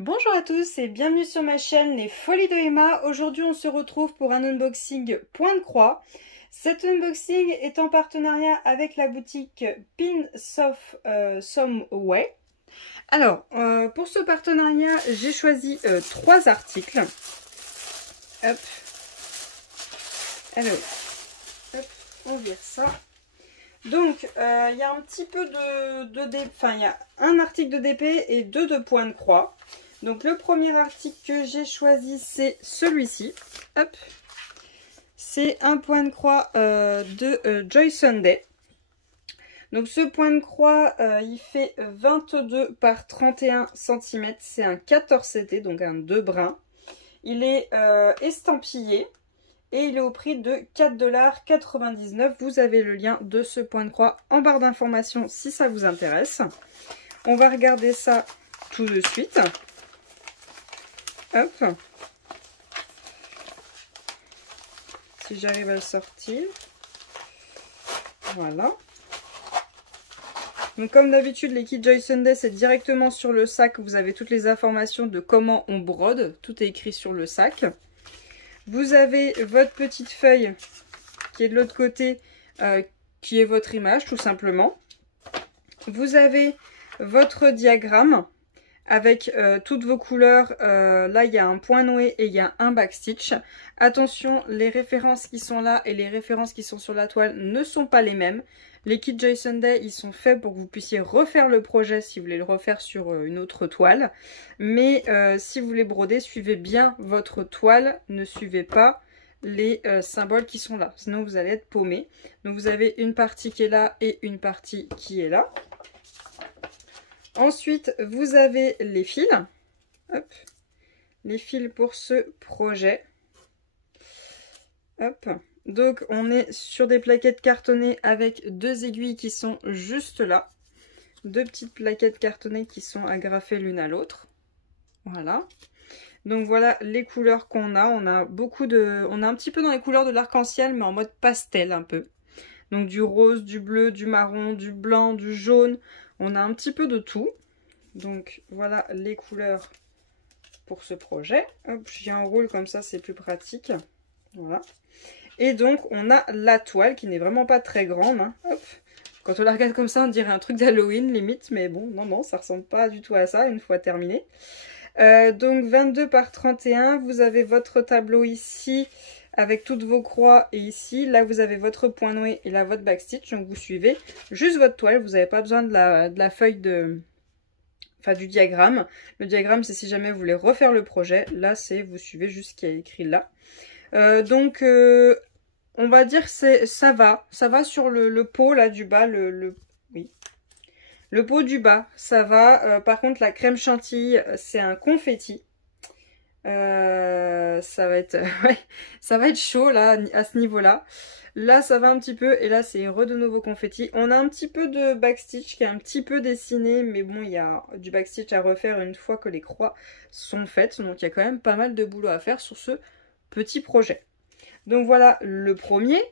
Bonjour à tous et bienvenue sur ma chaîne Les Folies de Emma. Aujourd'hui on se retrouve pour un unboxing point de croix. Cet unboxing est en partenariat avec la boutique Pins of Some Way. Alors pour ce partenariat j'ai choisi 3 articles. Hop. Alors, hop, on vire ça. Donc il y a un petit peu il y a un article de DP et 2 de point de croix. Donc le premier article que j'ai choisi, c'est celui-ci. Hop. C'est un point de croix de Joy Sunday. Donc ce point de croix, il fait 22 par 31 cm. C'est un 14 CT, donc un 2 brins. Il est estampillé et il est au prix de 4,99 $. Vous avez le lien de ce point de croix en barre d'informations si ça vous intéresse. On va regarder ça tout de suite. Hop. Si j'arrive à le sortir. Voilà. Donc comme d'habitude, les kits Joy Sunday, c'est directement sur le sac. Vous avez toutes les informations de comment on brode. Tout est écrit sur le sac. Vous avez votre petite feuille qui est de l'autre côté, qui est votre image tout simplement. Vous avez votre diagramme avec toutes vos couleurs. Là il y a un point noué et il y a un backstitch. Attention, les références qui sont là et les références qui sont sur la toile ne sont pas les mêmes. Les kits Joy Sunday, ils sont faits pour que vous puissiez refaire le projet si vous voulez le refaire sur une autre toile. Mais si vous voulez broder, suivez bien votre toile, ne suivez pas les symboles qui sont là. Sinon vous allez être paumé. Donc vous avez une partie qui est là et une partie qui est là. Ensuite, vous avez les fils. Hop. Les fils pour ce projet. Hop. Donc, on est sur des plaquettes cartonnées avec 2 aiguilles qui sont juste là. 2 petites plaquettes cartonnées qui sont agrafées l'une à l'autre. Voilà. Donc, voilà les couleurs qu'on a. On a un petit peu dans les couleurs de l'arc-en-ciel, mais en mode pastel un peu. Donc, du rose, du bleu, du marron, du blanc, du jaune. On a un petit peu de tout. Donc voilà les couleurs pour ce projet. Hop, j'y enroule comme ça, c'est plus pratique. Voilà. Et donc on a la toile qui n'est vraiment pas très grande. Hein. Hop. Quand on la regarde comme ça, on dirait un truc d'Halloween limite. Mais bon, non, ça ressemble pas du tout à ça une fois terminé. Donc 22 par 31, vous avez votre tableau ici avec toutes vos croix et ici, là vous avez votre point noué et là votre backstitch, donc vous suivez juste votre toile, vous n'avez pas besoin de la feuille du diagramme. Le diagramme c'est si jamais vous voulez refaire le projet, là c'est vous suivez juste ce qui est écrit là. On va dire ça va sur le pot là du bas, oui. Le pot du bas, ça va. Par contre la crème chantilly, c'est un confetti. Ça va être ouais, ça va être chaud là à ce niveau là. Là ça va un petit peu et là c'est de nouveau confetti. On a un petit peu de backstitch qui est un petit peu dessiné, mais bon il y a du backstitch à refaire une fois que les croix sont faites, donc il y a quand même pas mal de boulot à faire sur ce petit projet. Donc voilà le premier.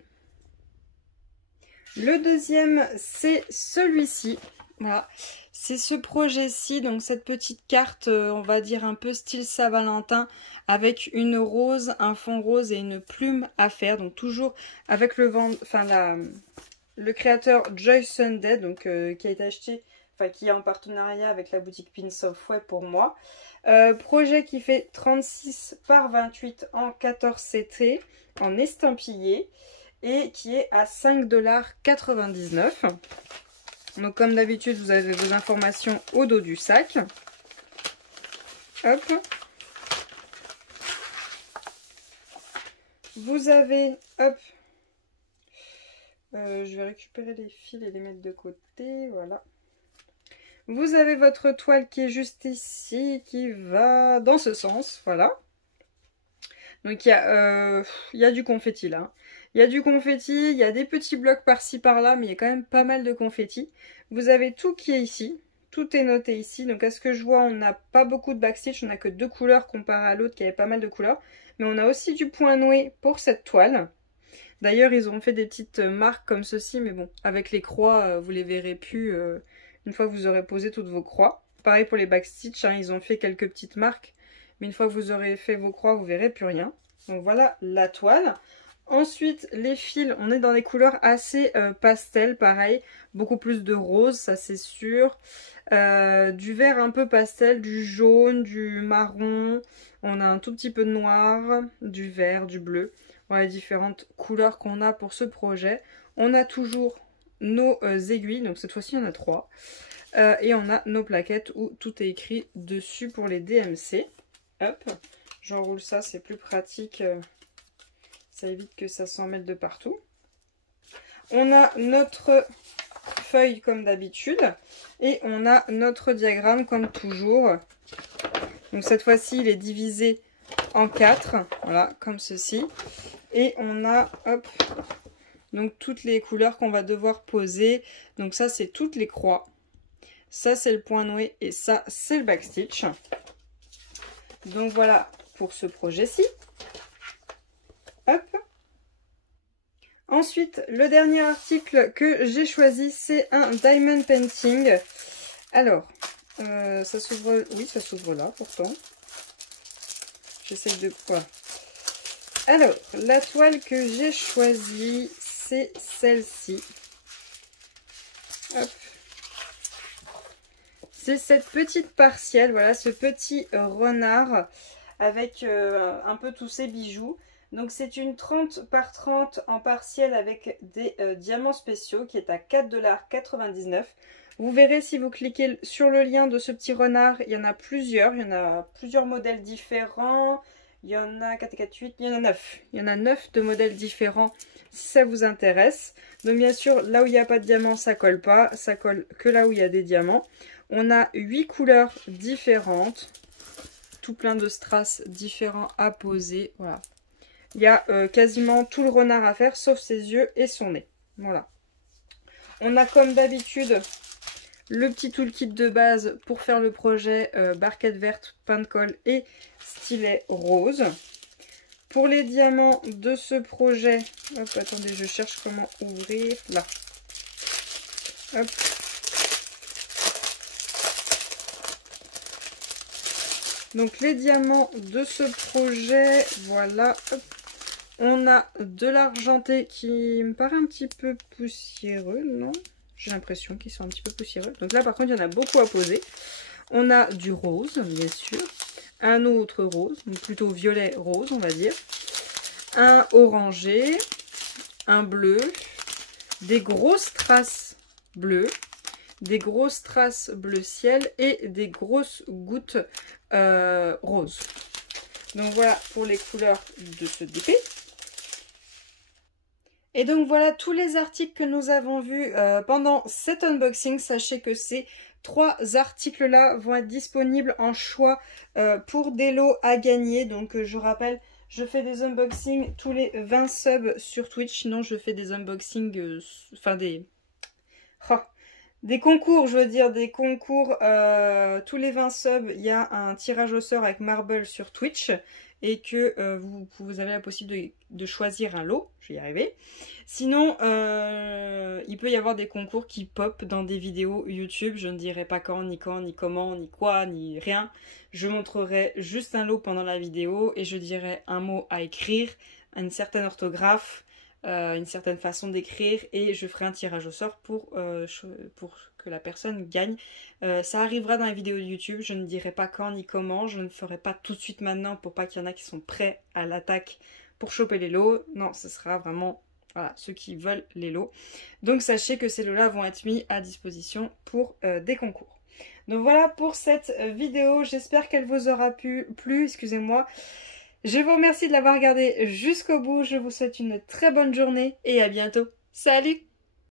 Le deuxième c'est celui-ci. Voilà, c'est ce projet-ci, donc cette petite carte, on va dire un peu style Saint-Valentin, avec une rose, un fond rose et une plume à faire, donc toujours avec le créateur Joy Sunday, donc qui a été acheté, qui est en partenariat avec la boutique Pins of Way pour moi. Projet qui fait 36 par 28 en 14 CT, en estampillé, et qui est à 5,99 $. Donc comme d'habitude, vous avez vos informations au dos du sac. Hop. Vous avez, hop, je vais récupérer les fils et les mettre de côté, voilà. Vous avez votre toile qui est juste ici, qui va dans ce sens, voilà. Donc il y a du confetti là. Il y a du confetti, il y a des petits blocs par-ci par-là, mais il y a quand même pas mal de confetti. Vous avez tout qui est ici, tout est noté ici. Donc à ce que je vois, on n'a pas beaucoup de backstitch, on n'a que 2 couleurs comparé à l'autre qui avait pas mal de couleurs. Mais on a aussi du point noué pour cette toile. D'ailleurs, ils ont fait des petites marques comme ceci, mais bon, avec les croix, vous les verrez plus une fois que vous aurez posé toutes vos croix. pareil pour les backstitch, hein, ils ont fait quelques petites marques. Mais une fois que vous aurez fait vos croix, vous verrez plus rien. Donc voilà la toile. Ensuite, les fils, on est dans des couleurs assez pastel, pareil. Beaucoup plus de rose, ça c'est sûr. Du vert un peu pastel, du jaune, du marron. On a un tout petit peu de noir, du vert, du bleu. Voilà les différentes couleurs qu'on a pour ce projet. On a toujours nos aiguilles, donc cette fois-ci il y en a 3. Et on a nos plaquettes où tout est écrit dessus pour les DMC. Hop, j'enroule ça, c'est plus pratique. Ça évite que ça s'en mette de partout. On a notre feuille comme d'habitude. Et on a notre diagramme comme toujours. Donc cette fois-ci, il est divisé en 4. Voilà, comme ceci. Et on a, hop, donc toutes les couleurs qu'on va devoir poser. Donc ça, c'est toutes les croix. Ça, c'est le point noué. Et ça, c'est le backstitch. Donc voilà pour ce projet-ci. Hop. Ensuite, le dernier article que j'ai choisi, c'est un diamond painting. Alors, ça s'ouvre... Oui, ça s'ouvre là, pourtant. J'essaie de quoi. Alors, la toile que j'ai choisie, c'est celle-ci. Hop. C'est cette petite partielle, voilà, ce petit renard avec un peu tous ces bijoux. Donc c'est une 30 par 30 en partiel avec des diamants spéciaux qui est à 4,99 $. Vous verrez si vous cliquez sur le lien de ce petit renard, il y en a plusieurs. Il y en a plusieurs modèles différents. Il y en a 4, 4, 8, il y en a 9. Il y en a 9 de modèles différents si ça vous intéresse. Donc bien sûr, là où il n'y a pas de diamant, ça colle pas. Ça colle que là où il y a des diamants. On a 8 couleurs différentes. Tout plein de strass différents à poser. Voilà. Il y a quasiment tout le renard à faire, sauf ses yeux et son nez. Voilà. On a comme d'habitude le petit toolkit de base pour faire le projet, barquette verte, pain de colle et stylet rose. Pour les diamants de ce projet, hop, attendez, je cherche comment ouvrir, là. Hop. Donc les diamants de ce projet, voilà, hop. On a de l'argenté qui me paraît un petit peu poussiéreux, non? J'ai l'impression qu'ils sont un petit peu poussiéreux. Donc là, par contre, il y en a beaucoup à poser. On a du rose, bien sûr. Un autre rose, donc plutôt violet rose, on va dire. Un orangé. Un bleu. Des grosses traces bleues. Des grosses traces bleu ciel. Et des grosses gouttes roses. Donc voilà pour les couleurs de ce DP. Et donc voilà tous les articles que nous avons vus pendant cet unboxing. Sachez que ces 3 articles-là vont être disponibles en choix pour des lots à gagner. Donc je rappelle, je fais des unboxings tous les 20 subs sur Twitch. Sinon je fais des unboxings, des concours, je veux dire, des concours. Tous les 20 subs, il y a un tirage au sort avec Marble sur Twitch. Et que vous avez la possibilité de choisir un lot. Je vais y arriver. Sinon, il peut y avoir des concours qui pop dans des vidéos YouTube. Je ne dirai pas quand, ni comment, ni quoi, ni rien. Je montrerai juste un lot pendant la vidéo et je dirai un mot à écrire, une certaine orthographe, une certaine façon d'écrire et je ferai un tirage au sort pour que la personne gagne. Ça arrivera dans les vidéos de YouTube, je ne dirai pas quand ni comment, je ne le ferai pas tout de suite maintenant pour pas qu'il y en a qui sont prêts à l'attaque pour choper les lots. Non, ce sera vraiment voilà, ceux qui veulent les lots. Donc sachez que ces lots-là vont être mis à disposition pour des concours. Donc voilà pour cette vidéo, j'espère qu'elle vous aura plu, excusez-moi. Je vous remercie de l'avoir regardé jusqu'au bout, je vous souhaite une très bonne journée et à bientôt. Salut!